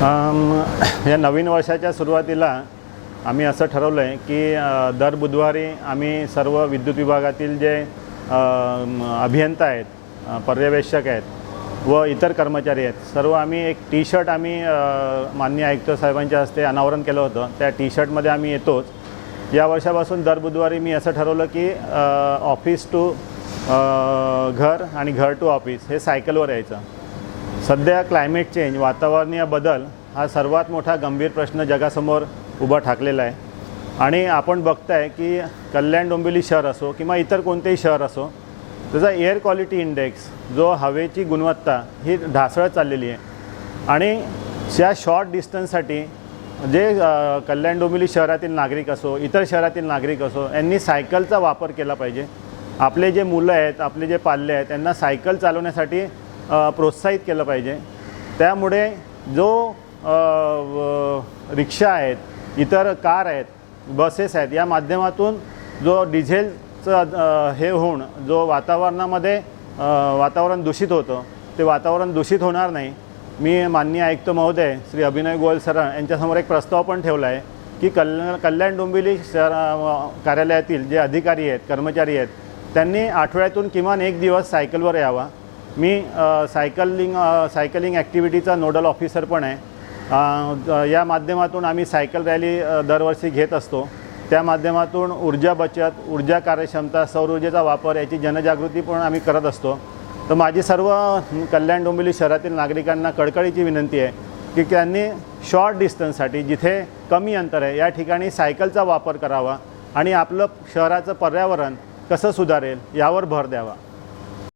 या नवीन वर्षाच्या सुरुवातीला आम्ही असं ठरवलं आहे की दर बुधवारी आम्ही सर्व विद्युत विभागातील जे अभियंता आहेत, पर्यवेक्षक आहेत व इतर कर्मचारी आहेत, सर्व आम्ही एक टी शर्ट आम्ही माननीय आयुक्त साहेबांच्या हस्ते अनावरण केलं होतं। त्या टी शर्टमध्ये आम्ही येतोच। या वर्षापासून दर बुधवारी मी असं ठरवलं की ऑफिस टू घर आणि घर टू ऑफिस हे सायकलवर यायचं। सध्या क्लायमेट चेंज, वातावरणीय बदल हा सर्वात मोठा गंभीर प्रश्न जगासमोर उभा ठाकलेला आहे आणि आपण बघताय की कल्याण डोंबिवली शहर असो किंवा इतर कोणतेही शहर असो, त्याचा एअर क्वालिटी इंडेक्स जो हवेची गुणवत्ता ही ढासळत चाललेली आहे आणि या शॉर्ट डिस्टन्ससाठी जे कल्याण डोंबिवली शहरातील नागरिक असो, इतर शहरातील नागरिक असो, यांनी सायकलचा वापर केला पाहिजे। आपले जे मुलं आहेत, आपले जे पाल्य आहेत, त्यांना सायकल चालवण्यासाठी प्रोत्साहित केलं पाहिजे। त्यामुळे जो रिक्षा आहेत, इतर कार आहेत, बसेस आहेत, या माध्यमातून जो डिझेलचं हे होऊन जो वातावरणामध्ये वातावरण दूषित होतं, ते वातावरण दूषित होणार नाही। मी माननीय आयुक्त महोदय श्री अभिनय गोयल सर यांच्यासमोर एक प्रस्ताव पण ठेवला आहे की कल्याण डोंबिवली शहर कार्यालयातील जे अधिकारी आहेत, कर्मचारी आहेत, त्यांनी आठवड्यातून किमान एक दिवस सायकलवर यावा। मी सायकलिंग ॲक्टिव्हिटीचा नोडल ऑफिसर पण आहे। या माध्यमातून आम्ही सायकल रॅली दरवर्षी घेत असतो। त्या माध्यमातून ऊर्जा बचत, ऊर्जा कार्यक्षमता, सौर ऊर्जेचा वापर याची जनजागृती पण आम्ही करत असतो। तर माझी सर्व कल्याण डोंबिवली शहरातील नागरिकांना कळकळीची विनंती आहे की त्यांनी शॉर्ट डिस्टन्ससाठी, जिथे कमी अंतर आहे, या ठिकाणी सायकलचा वापर करावा आणि आपलं शहराचं पर्यावरण कसं सुधारेल यावर भर द्यावा।